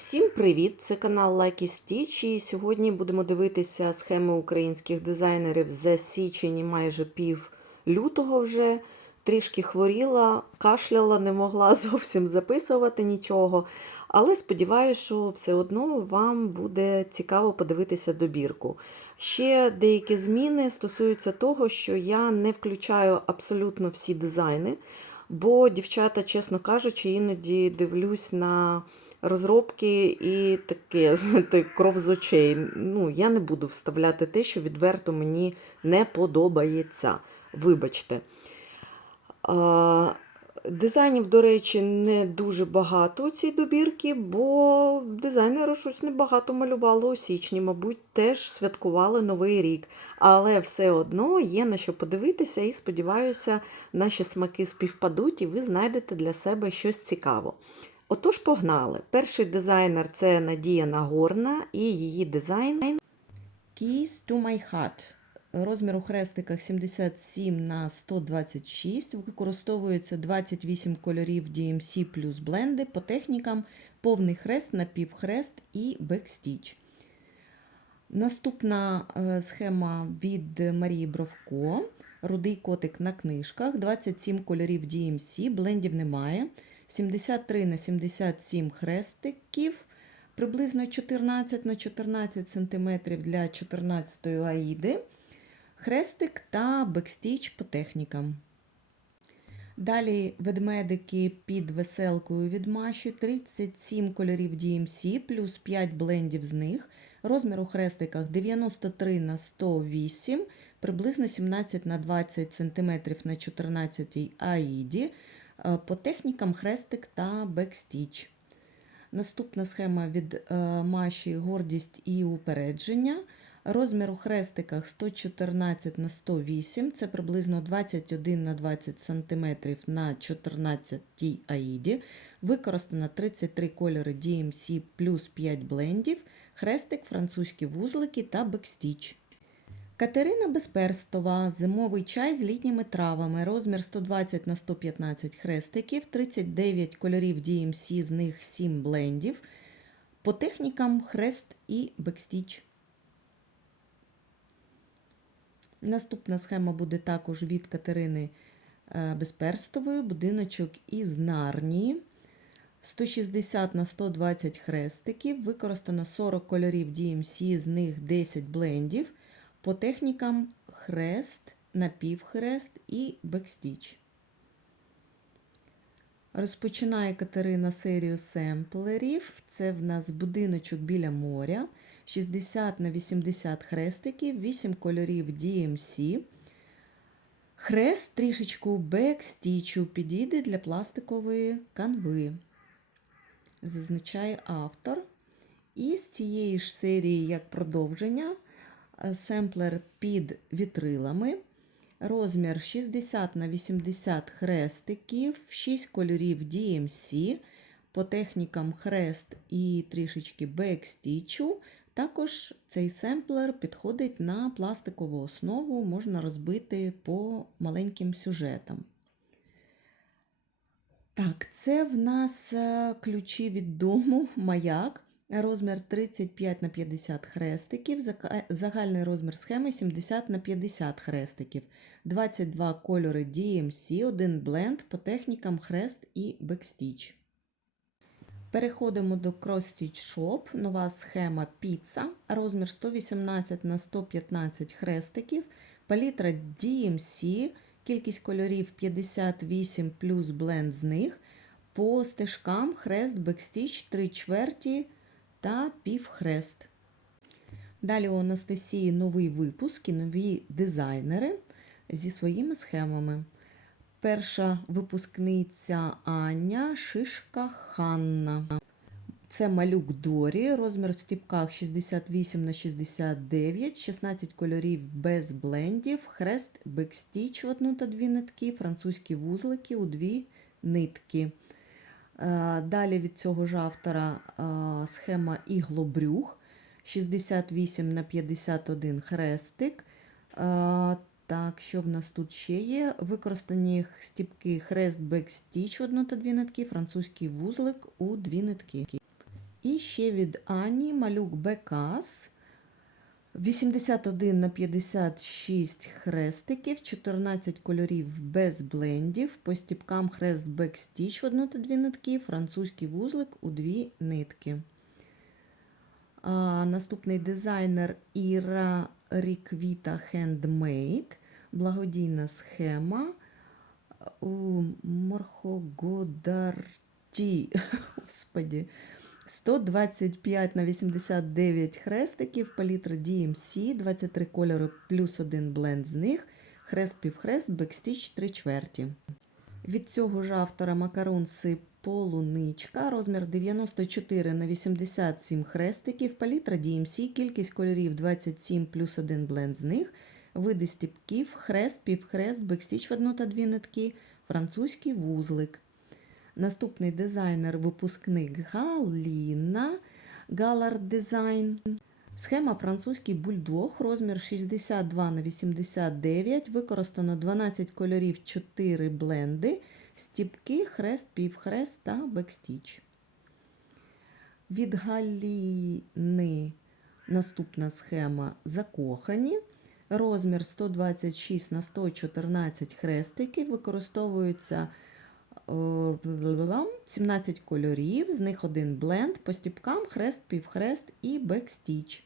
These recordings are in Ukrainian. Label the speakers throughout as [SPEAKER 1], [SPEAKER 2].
[SPEAKER 1] Всім привіт! Це канал Lucky Stitch і сьогодні будемо дивитися схеми українських дизайнерів за січень майже пів лютого вже. Трішки хворіла, кашляла, не могла зовсім записувати нічого. Але сподіваюся, що все одно вам буде цікаво подивитися добірку. Ще деякі зміни стосуються того, що я не включаю абсолютно всі дизайни, бо дівчата, чесно кажучи, іноді дивлюсь на розробки і таке, знаєте, кров з очей. Ну, я не буду вставляти те, що відверто мені не подобається. Вибачте. А, Дизайнів, до речі, не дуже багато у цій добірці, бо дизайнери щось небагато малювали у січні, мабуть, теж святкували Новий рік. Але все одно є на що подивитися, і сподіваюся, наші смаки співпадуть, і ви знайдете для себе щось цікаве. Отож, погнали. Перший дизайнер це Надія Нагорна і її дизайн
[SPEAKER 2] Keys to my heart. Розмір у хрестиках 77 на 126. Використовується 28 кольорів DMC плюс бленди по технікам повний хрест, напівхрест і бекстіч. Наступна е, схема від Марії Бровко. Рудий котик на книжках. 27 кольорів DMC, блендів немає. 73 на 77 хрестиків. Приблизно 14 на 14 см для 14 аїди хрестик та бекстіч по технікам. Далі ведмедики під веселкою від Маші, 37 кольорів DMC, плюс 5 блендів з них. Розмір у хрестиках 93 на 108, приблизно 17 на 20 см на 14 аїді. По технікам хрестик та бекстіч. Наступна схема від е, Маші гордість і упередження. Розмір у хрестиках 114 на 108, це приблизно 21 на 20 см на 14 аїді. Використано 33 кольори DMC плюс 5 блендів, хрестик, французькі вузлики та бекстіч. Катерина Безперстова, зимовий чай з літніми травами, розмір 120 на 115 хрестиків, 39 кольорів DMC, з них 7 блендів. По технікам хрест і бекстіч. Наступна схема буде також від Катерини е, Безперстової, будиночок із Нарнії. 160 на 120 хрестиків, використано 40 кольорів DMC, з них 10 блендів. По технікам хрест, напівхрест і бекстіч. Розпочинає Катерина серію семплерів. Це в нас будиночок біля моря. 60 на 80 хрестиків, 8 кольорів DMC. Хрест трішечку бекстічу підійде для пластикової канви. Зазначає автор. І з цієї ж серії, як продовження, семплер під вітрилами. Розмір 60 на 80 хрестиків, 6 кольорів DMC, по технікам хрест і трішечки бекстічу. Також цей семплер підходить на пластикову основу, можна розбити по маленьким сюжетам. Так, це в нас е, ключі від дому, маяк. Розмір 35 на 50 хрестиків, загальний розмір схеми 70 на 50 хрестиків, 22 кольори DMC, один бленд по технікам хрест і бекстіч. Переходимо до Cross Stitch Shop, нова схема піца, розмір 118 на 115 хрестиків, палітра DMC, кількість кольорів 58 плюс бленд з них, по стежкам хрест, бекстіч, 3 чверті та півхрест. Далі у Анастасії новий випуск і нові дизайнери зі своїми схемами. Перша випускниця Аня Шишка Ханна. Це малюк Дорі, розмір в стіпках 68 на 69, 16 кольорів без блендів, хрест бекстіч в одну та дві нитки, французькі вузлики у дві нитки. Е, далі від цього ж автора е, схема іглобрюх 68 на 51 хрестик. Е, так, що в нас тут ще є? Використані стіпки хрест бекстіч одну та дві нитки, французький вузлик у дві нитки. І ще від Ані малюк Бекас. 81 на 56 хрестиків, 14 кольорів без блендів, по стіпкам хрест бекстіч в одну та дві нитки, французький вузлик у дві нитки. А, наступний дизайнер Іра Ріквіта Handmade. Благодійна схема у Морхогодарті. Господі. 125 на 89 хрестиків, палітра DMC, 23 кольори плюс один бленд з них, хрест півхрест, бекстіч 3 чверті. Від цього ж автора макаронси полуничка, розмір 94 на 87 хрестиків, палітра DMC, кількість кольорів 27 плюс один бленд з них, види стіпків, хрест, півхрест, бекстіч в одну та дві нитки, французький вузлик. Наступний дизайнер, випускник Галіна Галард Дизайн. Схема французький бульдог, розмір 62 на 89, використано 12 кольорів, 4 бленди, стіпки, хрест, півхрест та бекстіч. Від Галіни наступна схема закохані. Розмір 126 на 114 хрестиків, використовується 17 кольорів, з них один бленд, по стіпкам хрест, півхрест і бекстіч.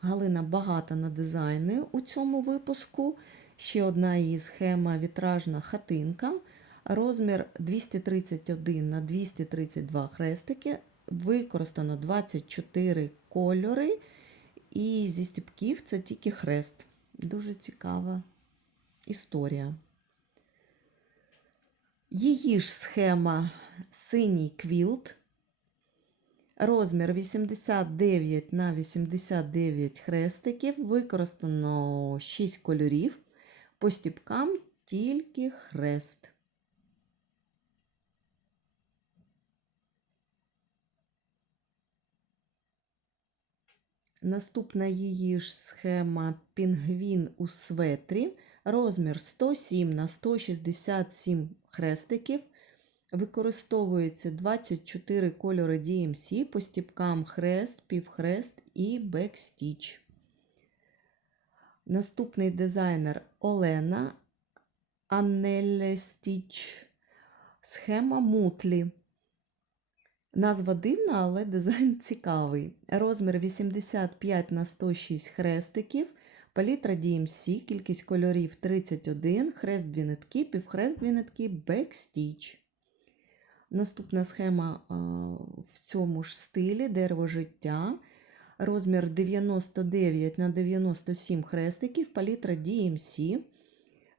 [SPEAKER 2] Галина багата на дизайни у цьому випуску. Ще одна її схема вітражна хатинка. Розмір 231 на 232 хрестики. Використано 24 кольори. І зі стіпків це тільки хрест. Дуже цікава історія. Її ж схема синій квілт. Розмір 89 на 89 хрестиків. Використано 6 кольорів. По стіпкам тільки хрест. Наступна її ж схема пінгвін у светрі. Розмір 107 на 167 хрестиків. Використовується 24 кольори DMC по стіпкам хрест, півхрест і бекстіч. Наступний дизайнер Олена Аннеле Стіч. Схема мутлі. Назва дивна, але дизайн цікавий. Розмір 85 на 106 хрестиків. Палітра DMC, кількість кольорів 31, хрест дві нитки, півхрест дві нитки, бекстіч. Наступна схема в цьому ж стилі дерево життя. Розмір 99 на 97 хрестиків, палітра DMC,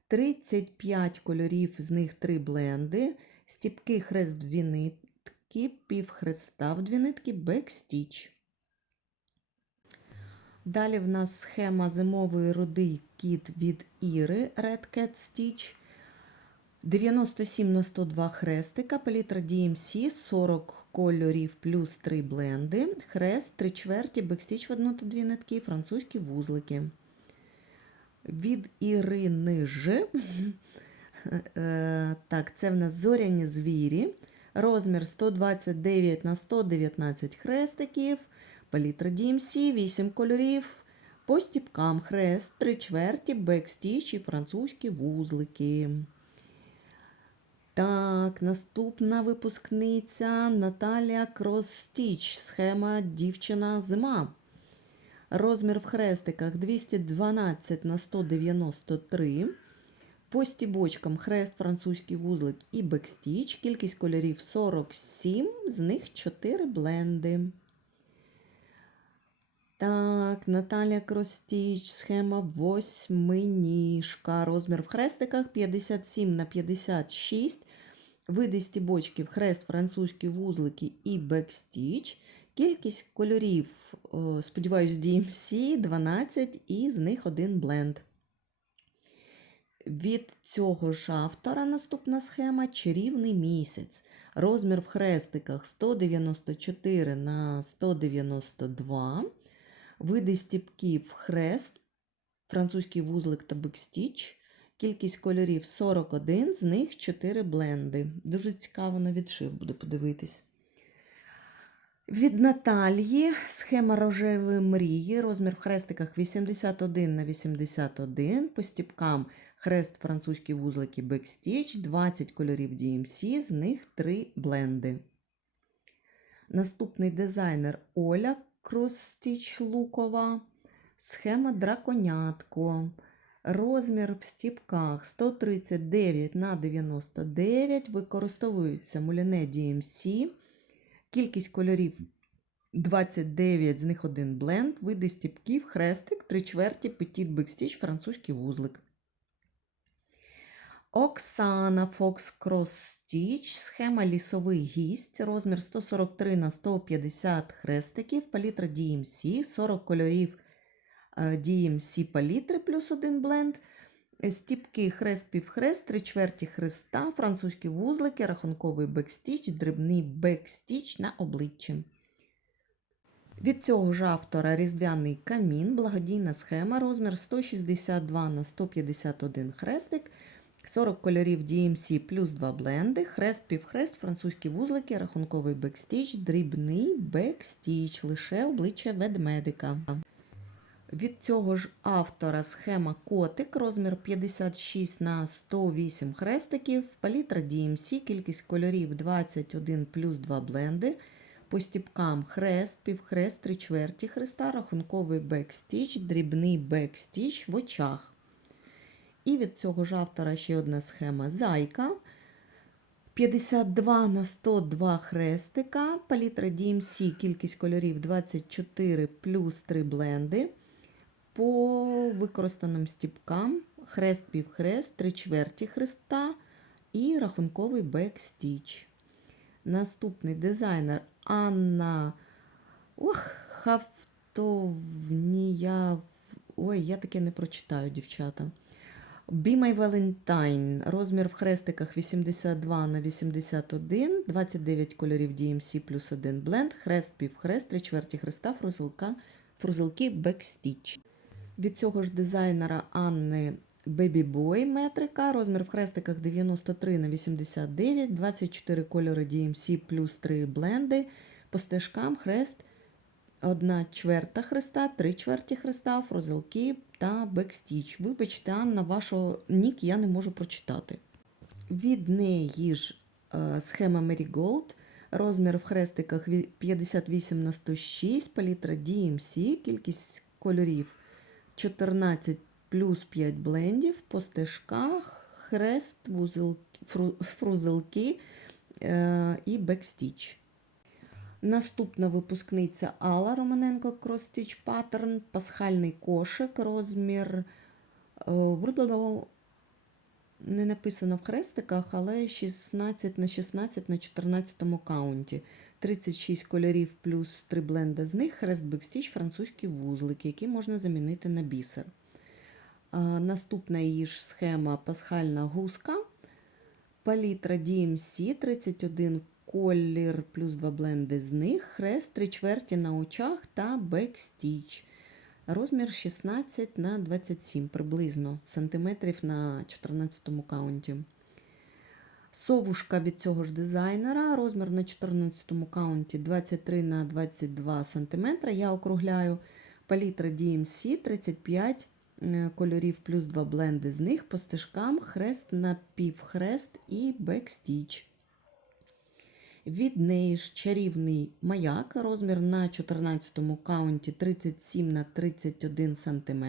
[SPEAKER 2] 35 кольорів, з них 3 бленди, стіпки хрест дві нитки, півхреста в дві нитки, бекстіч. Далі в нас схема зимової руди кіт від Іри Red Cat Stitch. 97 на 102 хрестика, палітра DMC, 40 кольорів плюс 3 бленди, хрест, 3 чверті, бекстіч в одну та дві нитки, французькі вузлики. Від Ірини Ж. Е, Так, це в нас зоряні звірі. Розмір 129 на 119 хрестиків. Палітра DMC, 8 кольорів. По стіпкам хрест, 3 чверті, бекстіч і французькі вузлики. Так, наступна випускниця Наталія Кросстіч. Схема дівчина зима. Розмір в хрестиках 212 на 193. По стібочкам хрест, французький вузлик і бекстіч. Кількість кольорів 47, з них 4 бленди. Так, Наталія Кростіч, схема восьминіжка. Розмір в хрестиках 57 на 56. Види стібочків, хрест, французькі вузлики і бекстіч. Кількість кольорів, сподіваюсь, DMC 12 і з них один бленд. Від цього ж автора наступна схема чарівний місяць. Розмір в хрестиках 194 на 192. Види стіпків хрест, французький вузлик та бекстіч. Кількість кольорів 41, з них 4 бленди. Дуже цікаво на відшив буде подивитись. Від Наталії схема рожевої мрії, розмір в хрестиках 81 на 81, по стіпкам хрест французькі вузлики Backstitch, 20 кольорів DMC, з них 3 бленди. Наступний дизайнер Оля Кростіч Лукова, схема драконятко. Розмір в стіпках 139 на 99, використовується муляне DMC. Кількість кольорів 29, з них один бленд, види стіпків, хрестик, три чверті, петіт бекстіч, французький вузлик. Оксана Stitch, схема лісовий гість, розмір 143 на 150 хрестиків, палітра DMC, 40 кольорів е, DMC палітри плюс один бленд, стіпки хрест півхрест, три чверті хреста, французькі вузлики, рахунковий бекстіч, дрібний бекстіч на обличчі. Від цього ж автора різдвяний камін, благодійна схема, розмір 162 на 151 хрестик, 40 кольорів DMC плюс 2 бленди, хрест півхрест, французькі вузлики, рахунковий бекстіч, дрібний бекстіч, лише обличчя ведмедика. Від цього ж автора схема котик, розмір 56 на 108 хрестиків, палітра DMC, кількість кольорів 21 плюс 2 бленди, по стіпкам хрест, півхрест, три чверті хреста, рахунковий бекстіч, дрібний бекстіч в очах. І від цього ж автора ще одна схема зайка. 52 на 102 хрестика, палітра DMC, кількість кольорів 24 плюс 3 бленди. По використаним стіпкам хрест півхрест, три чверті хреста і рахунковий бекстіч. Наступний дизайнер Анна Ох, Хафтовнія. Ой, я таке не прочитаю, дівчата. Be My Valentine. Розмір в хрестиках 82 на 81, 29 кольорів DMC плюс 1 бленд, хрест півхрест, три чверті хреста, фрузелка, фрузелки Backstitch. Від цього ж дизайнера Анни Baby Boy метрика, розмір в хрестиках 93 на 89, 24 кольори DMC плюс 3 бленди, по стежкам хрест, 1 чверта хреста, 3 чверті хреста, фрозелки та бекстіч. Вибачте, Анна, вашого нік я не можу прочитати. Від неї ж е, схема Marigold, розмір в хрестиках 58 на 106, палітра DMC, кількість кольорів 14 плюс 5 блендів, по стежках, хрест, вузел, фру, фрузелки е, і бекстіч. Наступна випускниця Алла Романенко Stitch Pattern, пасхальний кошик, розмір е, не написано в хрестиках, але 16 на 16 на 14 каунті. 36 кольорів плюс 3 бленда з них, хрест бекстіч, французькі вузлики, які можна замінити на бісер. А, Наступна її ж схема пасхальна гуска. Палітра DMC 31 колір плюс 2 бленди з них, хрест 3 чверті на очах та бекстіч. Розмір 16 на 27 приблизно сантиметрів на 14 каунті. Совушка від цього ж дизайнера, розмір на 14 каунті 23 на 22 см. Я округляю палітра DMC 35 е, кольорів плюс 2 бленди з них по стежкам, хрест на півхрест і бекстіч. Від неї ж чарівний маяк, розмір на 14 каунті 37 на 31 см,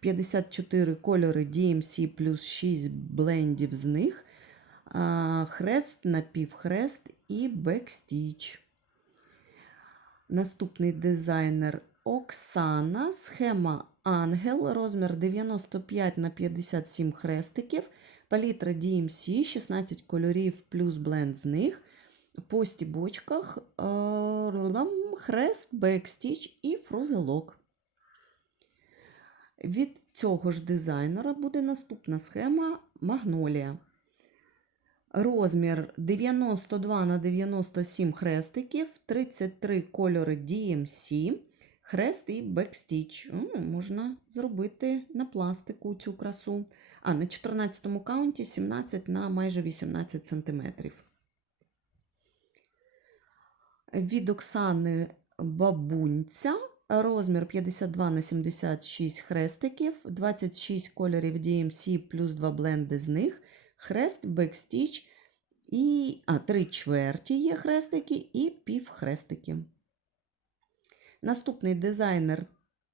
[SPEAKER 2] 54 кольори DMC плюс 6 блендів з них, хрест на півхрест і бекстіч. Наступний дизайнер Оксана, схема Ангел, розмір 95 на 57 хрестиків, палітра DMC, 16 кольорів плюс бленд з них, по стібочках е, хрест, бекстіч і фрузелок. Від цього ж дизайнера буде наступна схема Магнолія. Розмір 92 на 97 хрестиків, 33 кольори DMC, хрест і бекстіч. Можна зробити на пластику цю красу. А на 14 каунті 17 на майже 18 см. Від Оксани бабунця. Розмір 52 на 76 хрестиків, 26 кольорів DMC плюс 2 бленди з них, хрест, бекстіч і а, 3 чверті є хрестики і пів хрестики. Наступний дизайнер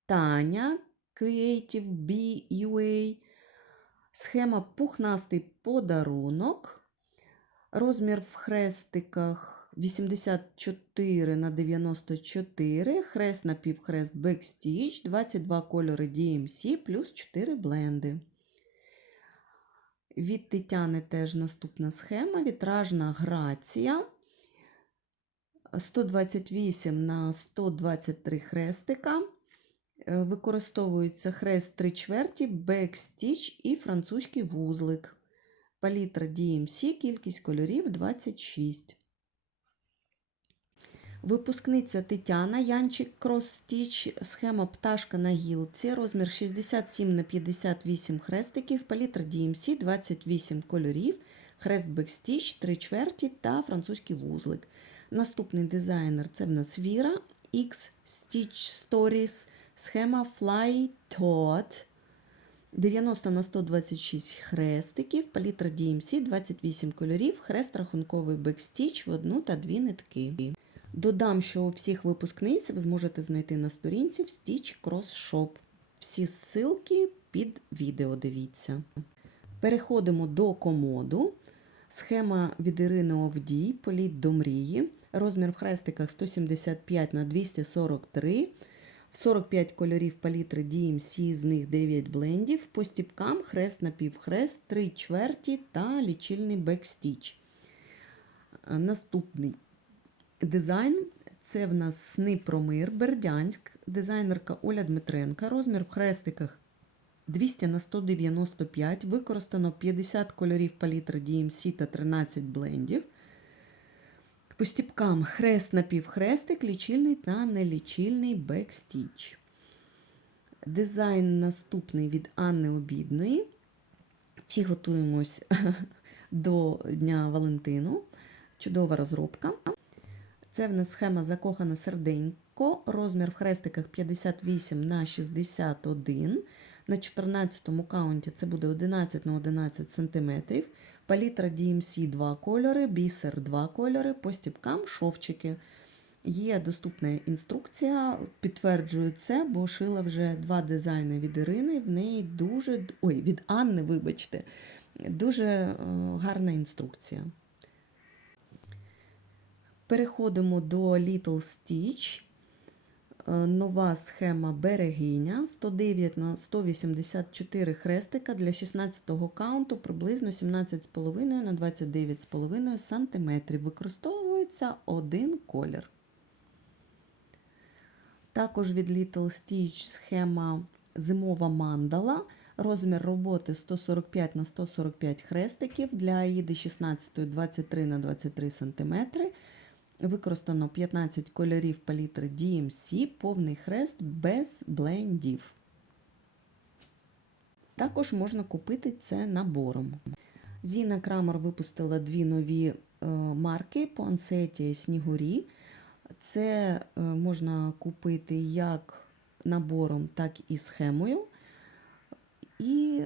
[SPEAKER 2] Таня Creative B UA. Схема пухнастий подарунок. Розмір в хрестиках 84 на 94, хрест на півхрест бекстіч, 22 кольори DMC плюс 4 бленди. Від Тетяни теж наступна схема. Вітражна грація. 128 на 123 хрестика. Е, Використовується хрест 3 чверті, бекстіч і французький вузлик. Палітра DMC, кількість кольорів 26. Випускниця Тетяна Янчик Stitch, схема пташка на гілці, розмір 67 на 58 хрестиків, палітра DMC 28 кольорів, хрест бекстіч, 3 чверті та французький вузлик. Наступний дизайнер це в нас Віра. X Stitch Stories, схема Fly Toad. 90 на 126 хрестиків, палітра DMC 28 кольорів, хрест рахунковий бекстіч в одну та дві нитки. Додам, що всіх випускниць ви зможете знайти на сторінці в Stitch Cross Shop. Всі ссылки під відео дивіться. Переходимо до комоду. Схема від Ірини Овдій, політ до мрії. Розмір в хрестиках 175 на 243. 45 кольорів палітри DMC, з них 9 блендів. По стіпкам хрест на півхрест, 3 чверті та лічильний бекстіч. Наступний дизайн це в нас сни про мир, Бердянськ, дизайнерка Оля Дмитренка. Розмір в хрестиках 200 на 195. Використано 50 кольорів палітри DMC та 13 блендів. По стіпкам хрест на півхрестик, лічильний та нелічильний бекстіч. Дизайн наступний від Анни Обідної. Всі готуємось до Дня Валентину. Чудова розробка. Це в нас схема закохане серденько. Розмір в хрестиках 58 на 61. На 14 каунті це буде 11 на 11 см. Палітра DMC 2 кольори, бісер 2 кольори, по стіпкам шовчики. Є доступна інструкція, підтверджую це, бо шила вже два дизайни від Ірини. В неї дуже ой, від Анни, вибачте, дуже е, гарна інструкція. Переходимо до Little Stitch. Е, Нова схема берегиня 109 на 184 хрестика для 16-го каунту приблизно 17,5 на 29,5 см. Використовується один колір. Також від Little Stitch схема зимова мандала. Розмір роботи 145 на 145 хрестиків для Аїди 16 23 на 23 см. Використано 15 кольорів палітри DMC, повний хрест без блендів. Також можна купити це набором. Зіна Крамер випустила дві нові е, марки Пуансеті Снігурі. Це е, можна купити як набором, так і схемою. І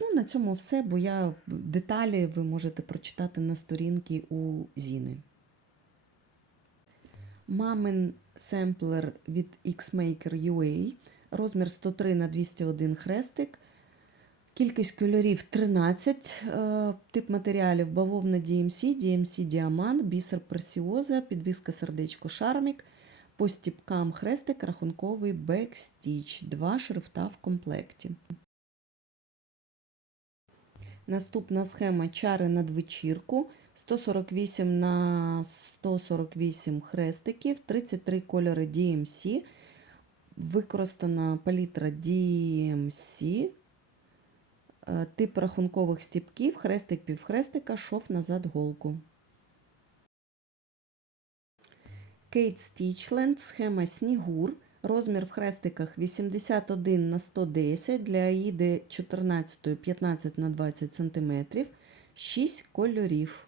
[SPEAKER 2] ну, на цьому все, бо я деталі ви можете прочитати на сторінці у Зіни. Мамин семплер від Xmaker UA, розмір 103 на 201 хрестик, кількість кольорів 13, е, тип матеріалів бавовна DMC, DMC Діамант, бісер Пресіоза, підвіска сердечко Шармік, по стіпкам хрестик, рахунковий бекстіч, два шрифта в комплекті. Наступна схема чари над вечірку. 148 на 148 хрестиків, 33 кольори DMC, використана палітра DMC, е, тип рахункових стіпків, хрестик півхрестика, шов назад голку. Кейт Стічленд, схема Снігур, розмір в хрестиках 81 на 110, для Аїди 14 15 на 20 см, 6 кольорів.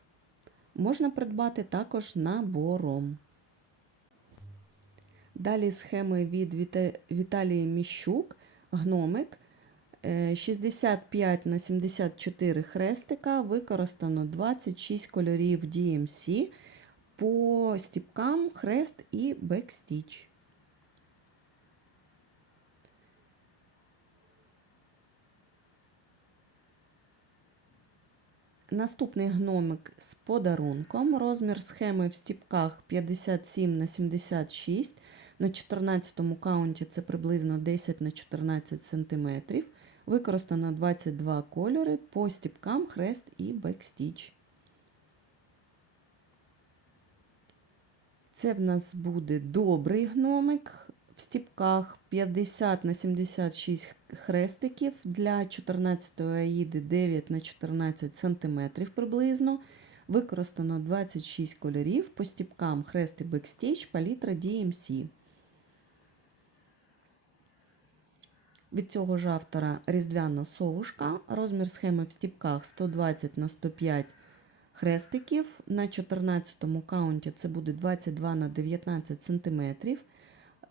[SPEAKER 2] Можна придбати також набором. Далі схеми від Віталії Міщук, гномик. Е, 65 на 74 хрестика, використано 26 кольорів DMC по стіпкам, хрест і бекстіч. Наступний гномик з подарунком. Розмір схеми в стіпках 57 на 76. На 14 каунті це приблизно 10 на 14 см. Використано 22 кольори по стіпкам, хрест і бекстіч. Це в нас буде добрий гномик в стіпках 50 на 76 хрестиків для 14 аїди 9 на 14 см приблизно. Використано 26 кольорів по стіпкам хрест і бекстіч палітра DMC. Від цього ж автора різдвяна совушка. Розмір схеми в стіпках 120 на 105 хрестиків. На 14 каунті це буде 22 на 19 см.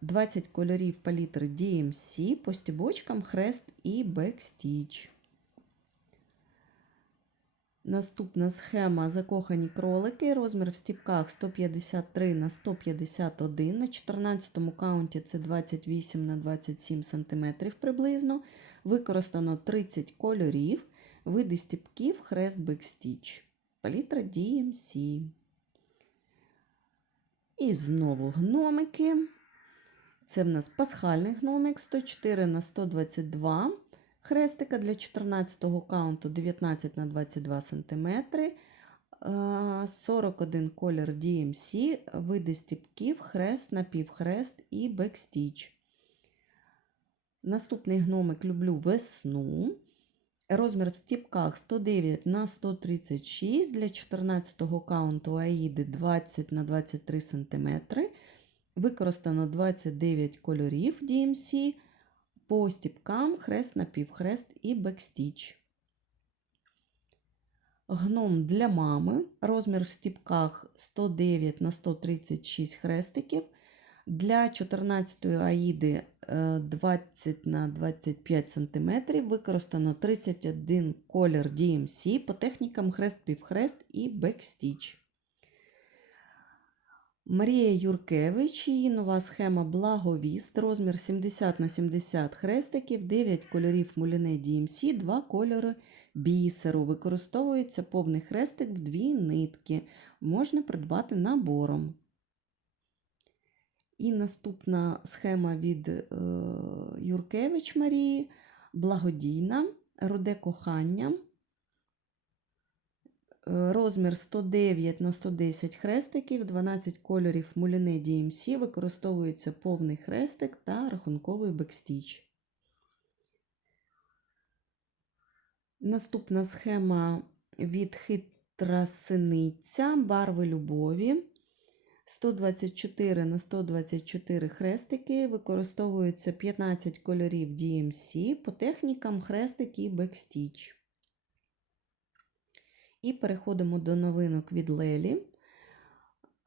[SPEAKER 2] 20 кольорів палітри DMC по стібочкам хрест і бекстіч. Наступна схема закохані кролики. Розмір в стіпках 153 на 151. На 14 каунті це 28 на 27 см приблизно. Використано 30 кольорів. Види стіпків хрест бекстіч. Палітра DMC. І знову гномики. Це в нас пасхальний гномик 104 на 122 хрестика для 14 каунту 19 на 22 см. 41 колір DMC, види стіпків, хрест, напівхрест і бекстіч. Наступний гномик люблю весну. Розмір в стіпках 109 на 136 для 14 каунту аїди 20 на 23 см. Використано 29 кольорів DMC по стіпкам, хрест, напівхрест і бекстіч. Гном для мами. Розмір в стіпках 109 на 136 хрестиків. Для 14 аїди е, 20 на 25 см. Використано 31 колір DMC по технікам хрест, півхрест і бекстіч. Марія Юркевич, її нова схема Благовіст, розмір 70 на 70 хрестиків, 9 кольорів муліне DMC, 2 кольори бісеру. Використовується повний хрестик в дві нитки. Можна придбати набором. І наступна схема від е, Юркевич Марії, благодійна, руде кохання. Е, Розмір 109 на 110 хрестиків, 12 кольорів муліне DMC, використовується повний хрестик та рахунковий бекстіч. Наступна схема від хитра синиця, барви любові. 124 на 124 хрестики, використовується 15 кольорів DMC по технікам хрестик і бекстіч. І переходимо до новинок від Лелі.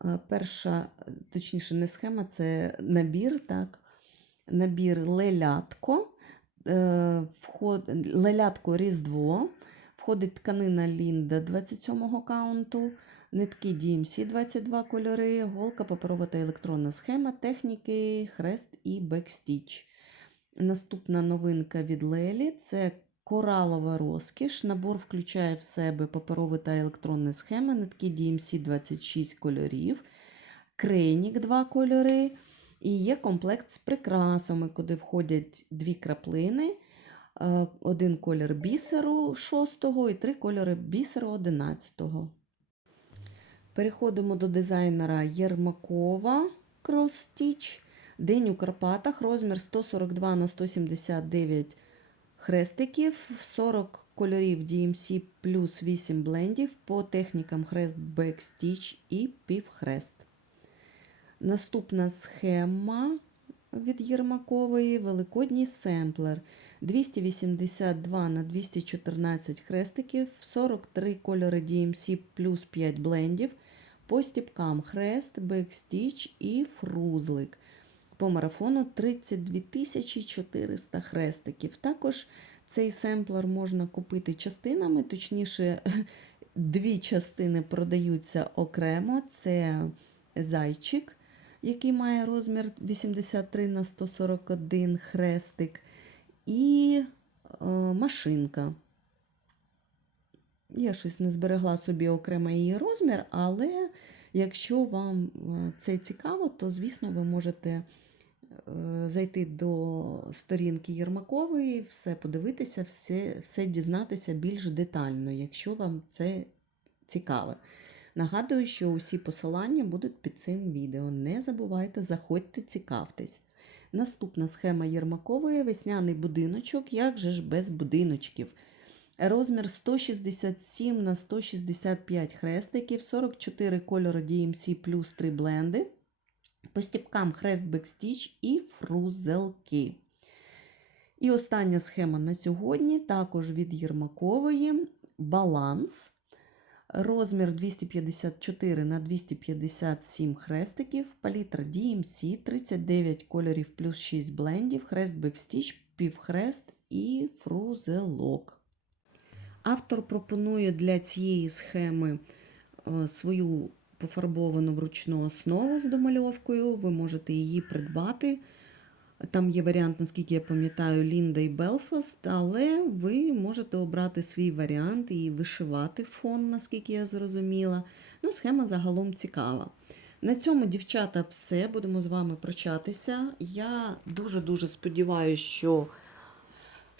[SPEAKER 2] Е, Перша, точніше, не схема, це набір. так? Набір лелятко. Е, Вход... Лелятко Різдво. Входить тканина Лінда 27 каунту, нитки DMC 22 кольори, голка, паперова та електронна схема, техніки, хрест і бекстіч. Наступна новинка від Лелі це коралова розкіш. Набор включає в себе паперові та електронні схеми, нитки DMC 26 кольорів, крейнік 2 кольори. І є комплект з прикрасами, куди входять дві краплини, е, один колір бісеру 6 і три кольори бісеру 11. Переходимо до дизайнера Єрмакова Stitch. День у Карпатах, розмір 142 на 179 хрестиків, 40 кольорів DMC плюс 8 блендів по технікам хрест Backstitch і півхрест. Наступна схема від Єрмакової Великодній семплер 282 на 214 хрестиків, 43 кольори DMC плюс 5 блендів по стіпкам хрест, бекстіч і фрузлик. По марафону 32 400 хрестиків. Також цей семплер можна купити частинами, точніше, дві частини продаються окремо. Це зайчик, який має розмір 83 на 141 хрестик, і е, машинка. Я щось не зберегла собі окремо її розмір, але якщо вам е, це цікаво, то, звісно, ви можете зайти до сторінки Єрмакової, все подивитися, все, все дізнатися більш детально, якщо вам це цікаве. Нагадую, що усі посилання будуть під цим відео. Не забувайте, заходьте, цікавтесь. Наступна схема Єрмакової весняний будиночок, як же ж без будиночків. Розмір 167 на 165 хрестиків, 44 кольори DMC плюс 3 бленди. По стіпкам хрест бекстіч і фрузелки. І остання схема на сьогодні, також від Єрмакової. Баланс. Розмір 254 на 257 хрестиків, палітра DMC, 39 кольорів плюс 6 блендів, хрест бекстіч, півхрест і фрузелок. Автор пропонує для цієї схеми е, свою пофарбовану вручну основу з домальовкою. Ви можете її придбати. Там є варіант, наскільки я пам'ятаю, Лінда і Белфаст, але ви можете обрати свій варіант і вишивати фон, наскільки я зрозуміла. Ну, схема загалом цікава. На цьому, дівчата, все. Будемо з вами прощатися. Я дуже-дуже сподіваюся, що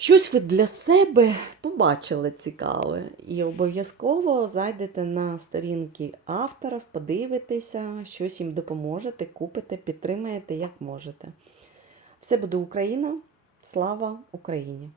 [SPEAKER 2] щось ви для себе побачили цікаве. І обов'язково зайдете на сторінки авторів, подивитеся, щось їм допоможете, купите, підтримаєте, як можете. Все буде Україна. Слава Україні!